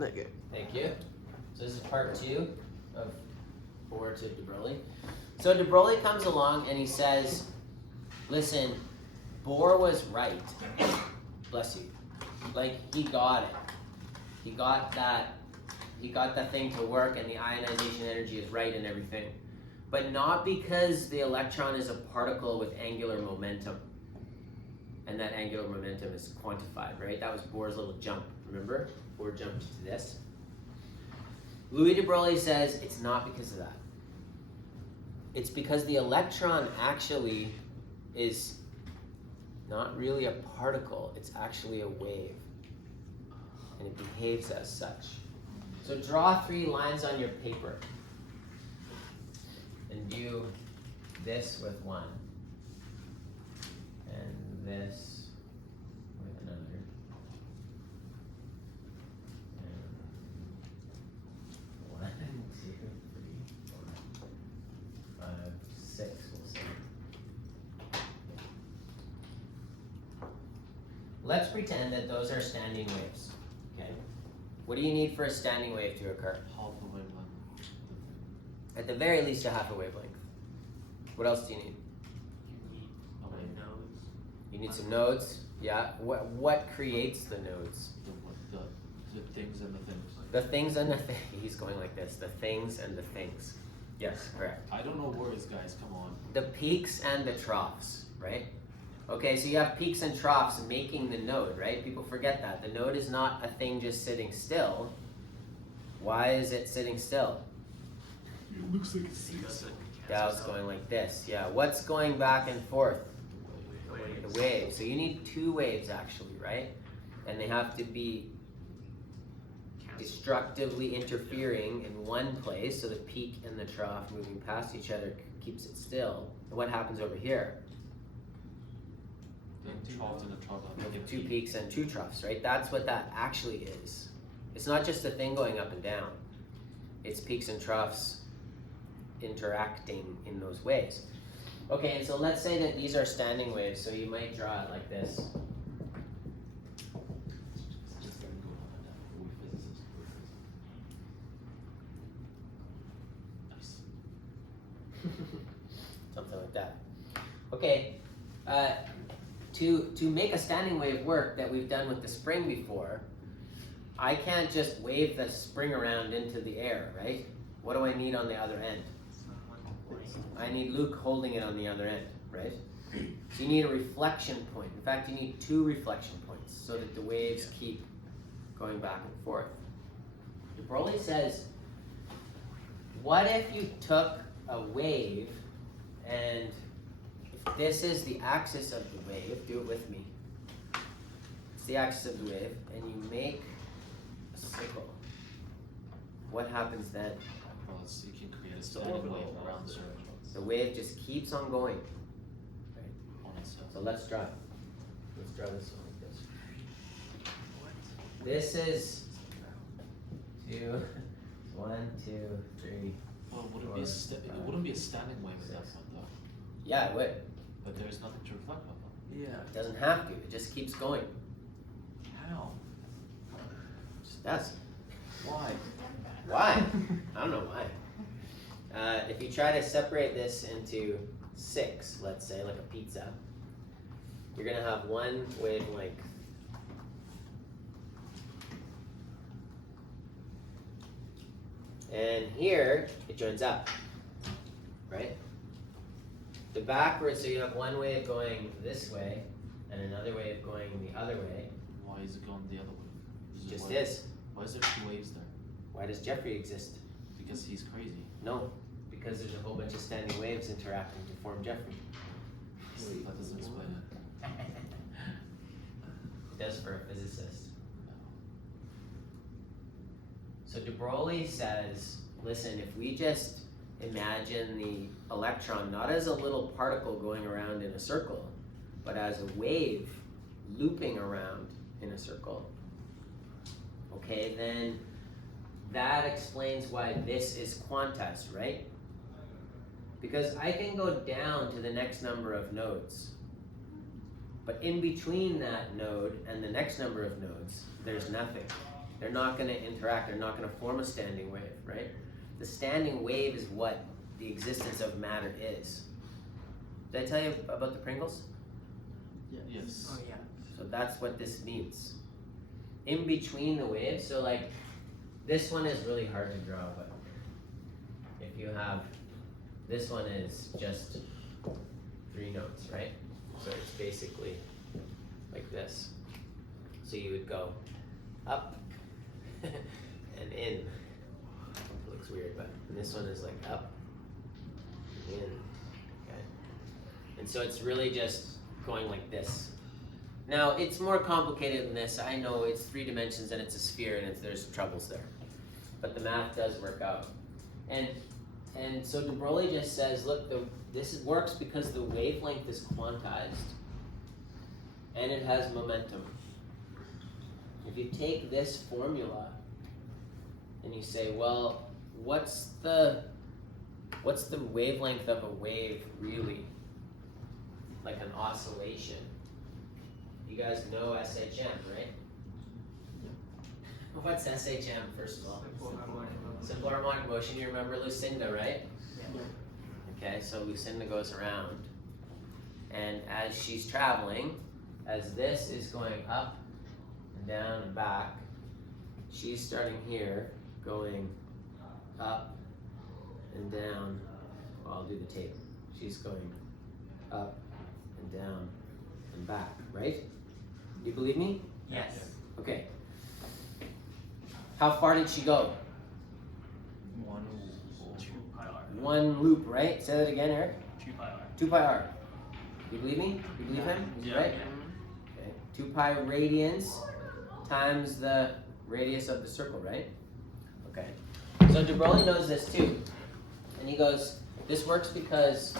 Okay. Thank you. So this is part 2 of Bohr to DeBroglie. So DeBroglie comes along and he says, listen, Bohr was right. Bless you. Like, he got it. He got that thing to work, and the ionization energy is right and everything. But not because the electron is a particle with angular momentum. And that angular momentum is quantified, right? That was Bohr's little jump, remember? Bohr jumped to this. Louis de Broglie says it's not because of that. It's because the electron actually is not really a particle, it's actually a wave. And it behaves as such. So draw 3 lines on your paper. And view this with one. And this with another. And 1, 2, 3, 4, 5, 6, we'll say. Let's pretend that those are standing waves. Okay. What do you need for a standing wave to occur? Half a wavelength. At the very least, a half a wavelength. What else do you need? You need nodes. You need some nodes. Yeah. What creates the nodes? The things and the things. The things and the things. He's going like this. The things and the things. Yes, correct. I don't know words, guys. Come on. The peaks and the troughs, right? Okay, so you have peaks and troughs making the node, right? People forget that. The node is not a thing just sitting still. Why is it sitting still? It looks like it's Yeah, it's going like this. Yeah, what's going back and forth? The wave. So you need 2 waves actually, right? And they have to be destructively interfering in one place, so the peak and the trough moving past each other keeps it still. And what happens over here? The trough and the trough. You have 2 peaks and 2 troughs, right? That's what that actually is. It's not just a thing going up and down. It's peaks and troughs interacting in those waves. Okay, and so let's say that these are standing waves, so you might draw it like this. Something like that. Okay, to make a standing wave work that we've done with the spring before, I can't just wave the spring around into the air, right? What do I need on the other end? I need Luke holding it on the other end, right? So you need a reflection point. In fact, you need 2 reflection points so that the waves keep going back and forth. De Broglie says, what if you took a wave and if this is the axis of the wave, do it with me. It's the axis of the wave, and you make a circle. What happens then? Well, you can create a standing wave around the circle. The wave just keeps on going. Right? On itself. So let's draw it. Let's draw this one like this. This is 2, 1, 2, 3. Well, would it be it wouldn't be a standing wave at that point, though. Yeah, it would. But there's nothing to reflect on them. Yeah. It doesn't have to. It just keeps going. How? It just does. Why? Why? I don't know why. If you try to separate this into 6, let's say, like a pizza, you're going to have one wavelength. And here, it joins up, right? The backwards, so you have one wave going this way, and another wave going the other way. Why is it going the other way? It just is. Why is there 2 waves there? Why does Jeffrey exist? Because he's crazy. No, because there's a whole bunch of standing waves interacting to form Jeffrey. That doesn't explain it. It does for a physicist. So de Broglie says, listen, if we just imagine the electron not as a little particle going around in a circle, but as a wave looping around in a circle, okay, then that explains why this is quantized, right? Because I can go down to the next number of nodes, but in between that node and the next number of nodes, there's nothing. They're not going to interact. They're not going to form a standing wave, right? The standing wave is what the existence of matter is. Did I tell you about the Pringles? Yes. Oh yeah. So that's what this means. In between the waves, so like this one is really hard to draw, but if you have, this one is just 3 notes, right? So it's basically like this. So you would go up and in. It looks weird, but this one is like up and in, okay? And so it's really just going like this. Now, it's more complicated than this. I know it's 3 dimensions and it's a sphere and there's troubles there. But the math does work out. And so DeBroglie just says, look, this works because the wavelength is quantized and it has momentum. If you take this formula and you say, well, what's the wavelength of a wave really? Like an oscillation. You guys know SHM, right? What's SHM, first of all? Simple harmonic motion. You remember Lucinda, right? Yeah. Okay, so Lucinda goes around. And as she's traveling, as this is going up and down and back, she's starting here, going up and down. Well, I'll do the tape. She's going up and down and back, right? Do you believe me? Yes. Okay. How far did she go? 2 pi r. 1 loop, right? Say that again, Eric. 2 pi r. 2 pi r. You believe me? You believe him? Is he right? Okay. 2 pi radians times the radius of the circle, right? Okay. So DeBroglie knows this too. And he goes, this works because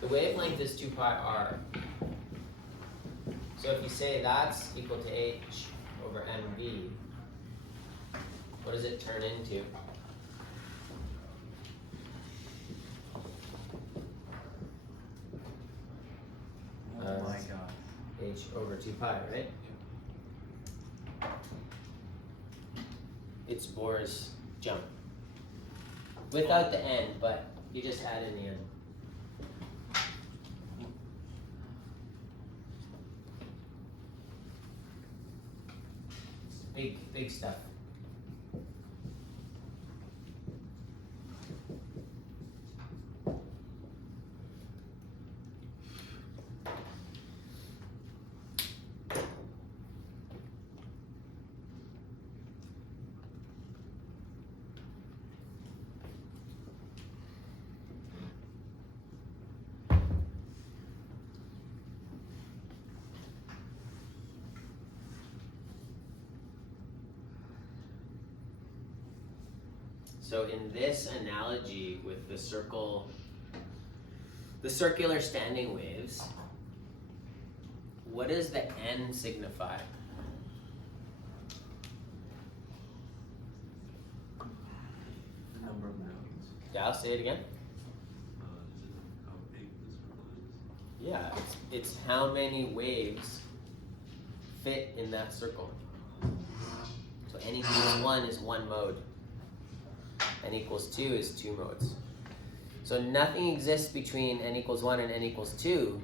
the wavelength is 2 pi r. So if you say that's equal to h over mv, what does it turn into? Oh my god. H over 2 pi, right? It's Bohr's jump. Without the n, but you just add in the n. Big stuff. So in this analogy with the circular standing waves, what does the n signify? The number of nodes. Yeah, I'll say it again. Is it how big this circle is? Yeah, it's how many waves fit in that circle. So n equals 1 is 1 mode. N equals 2 is 2 modes. So nothing exists between n equals 1 and n equals 2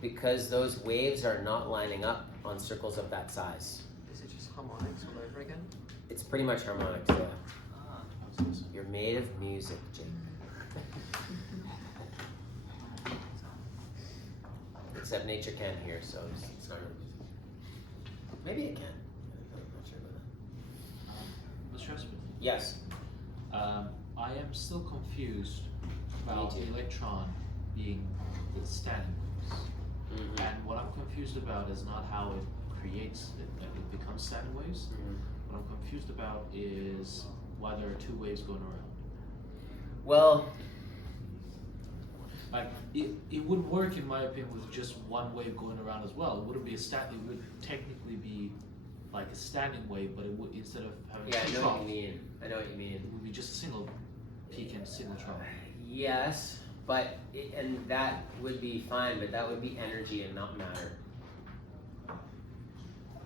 because those waves are not lining up on circles of that size. Is it just harmonics all over again? It's pretty much harmonics, yeah. Ah. You're made of music, Jake. Except nature can't hear, so it's not really music. Maybe it can. I'm not sure about that. Mr. Espen, Yes. I am still confused about Me the too. electron being the standing waves. Mm-hmm. And what I'm confused about is not how it creates it, that it becomes standing waves. What I'm confused about is why there are 2 waves going around. Well, Like it would work in my opinion with just 1 wave going around as well. It wouldn't be a it would technically be like a standing wave, but it would, instead of having yeah, I 2 know what troughs, you mean. I know what you mean. it would be just a single peak and a single trough. Yes, but and that would be fine, but that would be energy and not matter.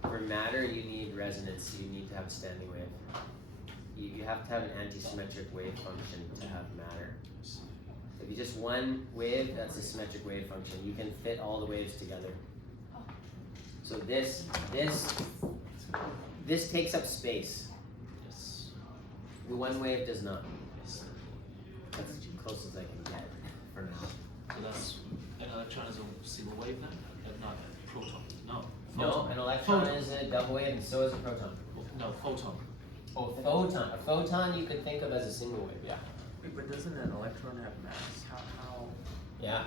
for matter, you need resonance. You need to have a standing wave. You have to have an anti-symmetric wave function to have matter. If you just one wave, that's a symmetric wave function. You can fit all the waves together. So this takes up space. Yes. The one wave does not. Yes. That's as close as I can get for now. So that's an electron is a single wave then, not a proton. No. No, Photon. an electron Photon. is a double wave, and so is a proton. No, photon. Oh, photon. A photon you could think of as a single wave, yeah. Wait, but doesn't an electron have mass? How? Yeah.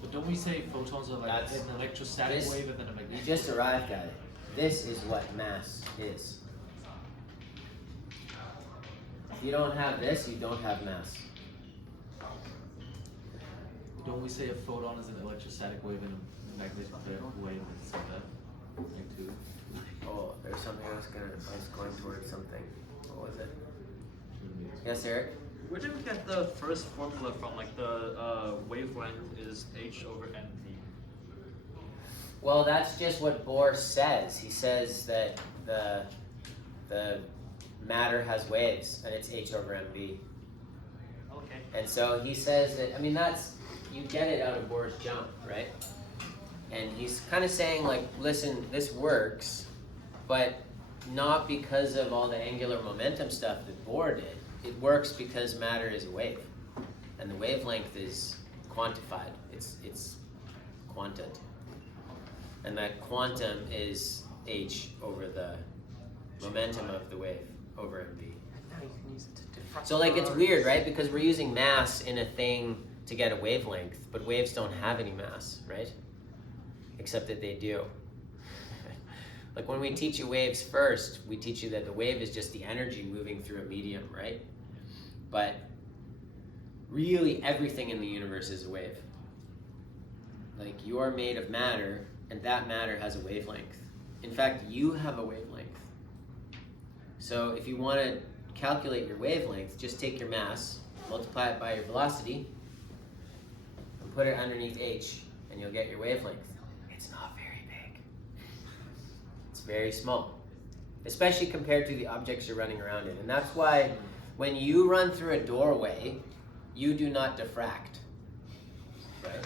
But don't we say photons are like That's- an electrostatic this- wave and then a You magnetic? just arrived at it. This is what mass is. If you don't have this, you don't have mass. Don't we say a photon is an electrostatic wave and a magnetic wave and stuff like that? Like two. Oh, there's something I was going towards something. What was it? Yes, Eric? Where did we get the first formula from? Like the wavelength is h over nv. Well, that's just what Bohr says. He says that the matter has waves, and it's h over mv. Okay. And so he says that, I mean, that's, you get it out of Bohr's jump, right? And he's kind of saying, like, listen, this works, but not because of all the angular momentum stuff that Bohr did. It works because matter is a wave, and the wavelength is quantified. It's quantum, and that quantum is h over the momentum of the wave over mv. Now you can use it to diffract. So like it's weird, right? Because we're using mass in a thing to get a wavelength, but waves don't have any mass, right? Except that they do. Like when we teach you waves first, we teach you that the wave is just the energy moving through a medium, right? But really everything in the universe is a wave. Like you are made of matter, and that matter has a wavelength. In fact, you have a wavelength. So if you want to calculate your wavelength, just take your mass, multiply it by your velocity, and put it underneath h, and you'll get your wavelength. It's not very big. It's very small, especially compared to the objects you're running around in. And that's why when you run through a doorway, you do not diffract, right?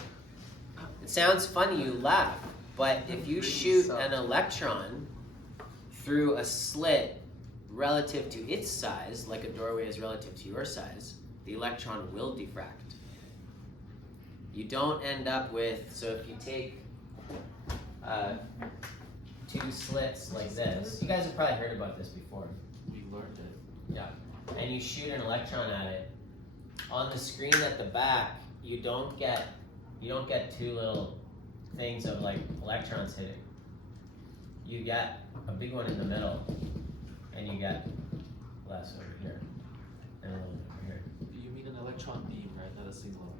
It sounds funny, you laugh, but if you shoot an electron through a slit relative to its size, like a doorway is relative to your size, the electron will diffract. You don't end up with, so if you take two slits like this, you guys have probably heard about this before. We learned it. Yeah. And you shoot an electron at it. On the screen at the back, you don't get two little things of like electrons hitting. You get a big one in the middle, and you get less over here, and a little bit over here. You mean an electron beam, right? Not a single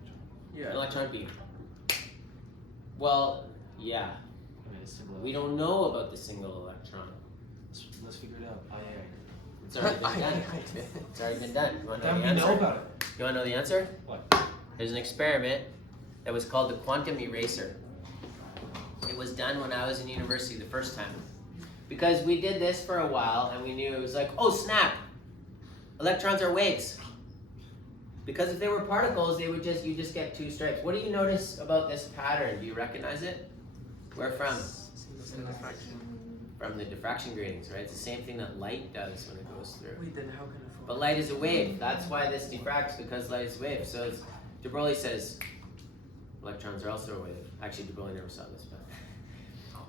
electron. An electron beam. Well, yeah. I mean a single We don't know about the single electron. Let's figure it out. It's already been done. It's already been done. You want to know Then the we answer? know about it. You want to know the answer? What? There's an experiment that was called the quantum eraser. It was done when I was in university the first time. Because we did this for a while and we knew it was like, oh snap, electrons are waves. Because if they were particles, you just get two stripes. What do you notice about this pattern? Do you recognize it? Where from? From the diffraction gratings, right? It's the same thing that light does when it goes through. Wait, then how can a But light is a wave. That's why this diffracts, because light is a wave. So it's, DeBroglie says electrons are also a wave. Actually, DeBroglie never saw this,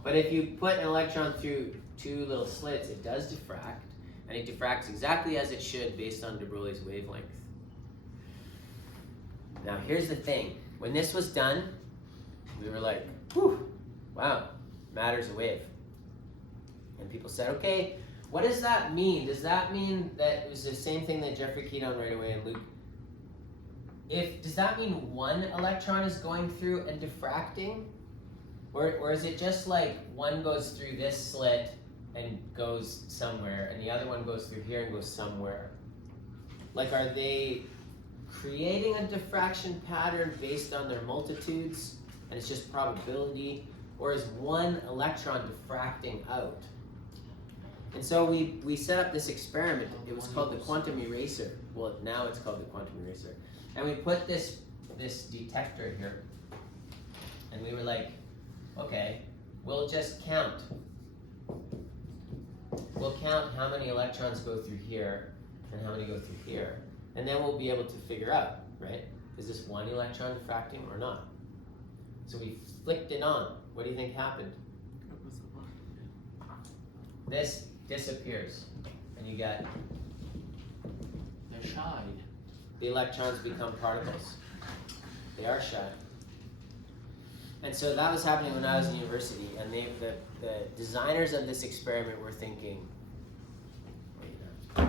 but if you put an electron through two little slits, it does diffract, and it diffracts exactly as it should based on DeBroglie's wavelength. Now here's the thing. When this was done, we were like, whew, wow, matter's a wave. And people said, okay, what does that mean? Does that mean that it was the same thing that Jeffrey keyed on right away and Luke? Does that mean one electron is going through and diffracting? Or is it just like one goes through this slit and goes somewhere, and the other one goes through here and goes somewhere? Like, are they creating a diffraction pattern based on their multitudes, and it's just probability? or is one electron diffracting out? And so we set up this experiment. It was called the quantum eraser. Well, now it's called the quantum eraser. And we put this detector here. And we were like, okay, we'll just count. We'll count how many electrons go through here and how many go through here. And then we'll be able to figure out, right? Is this one electron diffracting or not? So we flicked it on. What do you think happened? This disappears, and you get They're shy. the electrons become particles. They are shy. And so that was happening when I was in university, and the designers of this experiment were thinking, they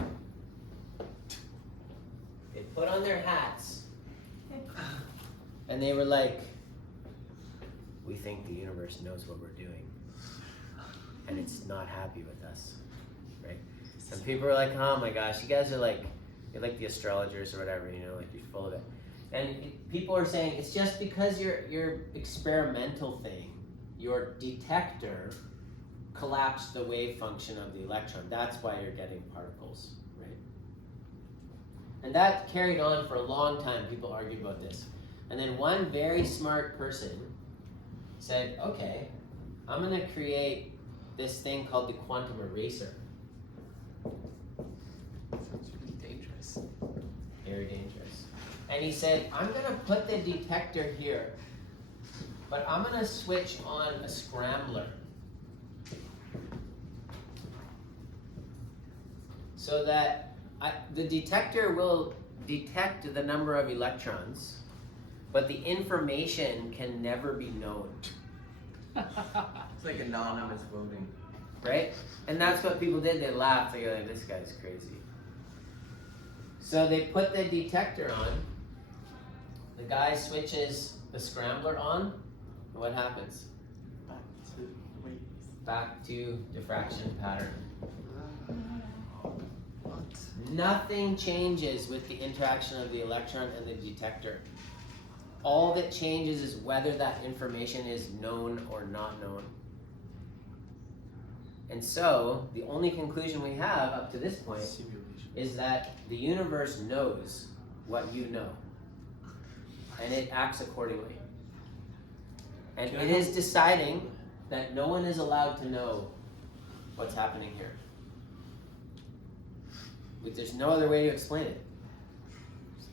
put on their hats, and they were like, we think the universe knows what we're doing, and it's not happy with us, right? And people are like, oh my gosh, you guys are like, you're like the astrologers or whatever, you know, like you're full of it. And people are saying it's just because your experimental thing, your detector collapsed the wave function of the electron. That's why you're getting particles, right? And that carried on for a long time. People argued about this. And then one very smart person said, okay, I'm going to create this thing called the quantum eraser. Sounds really dangerous. Very dangerous. And he said, I'm going to put the detector here, but I'm going to switch on a scrambler. So that the detector will detect the number of electrons, but the information can never be known. It's like anonymous voting. Right? And that's what people did. They laughed. They go like, this guy's crazy. So they put the detector on. The guy switches the scrambler on. And what happens? Back to wait. Back to diffraction pattern. What? Nothing changes with the interaction of the electron and the detector. All that changes is whether that information is known or not known. And so, the only conclusion we have up to this point is that the universe knows what you know. And it acts accordingly. And it is deciding that no one is allowed to know what's happening here. But there's no other way to explain it.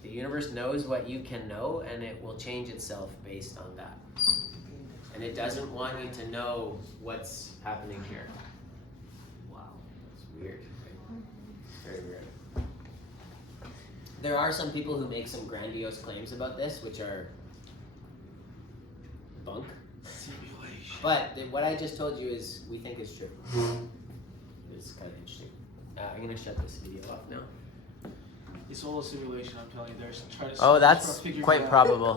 The universe knows what you can know, and it will change itself based on that. And it doesn't want you to know what's happening here. Wow, that's weird. Right? Very weird. There are some people who make some grandiose claims about this, which are bunk. Simulation. But what I just told you is we think is true. It's kind of interesting. I'm gonna shut this video off now. It's all a simulation, I'm telling you. They're trying to Oh, that's figure it quite out. probable.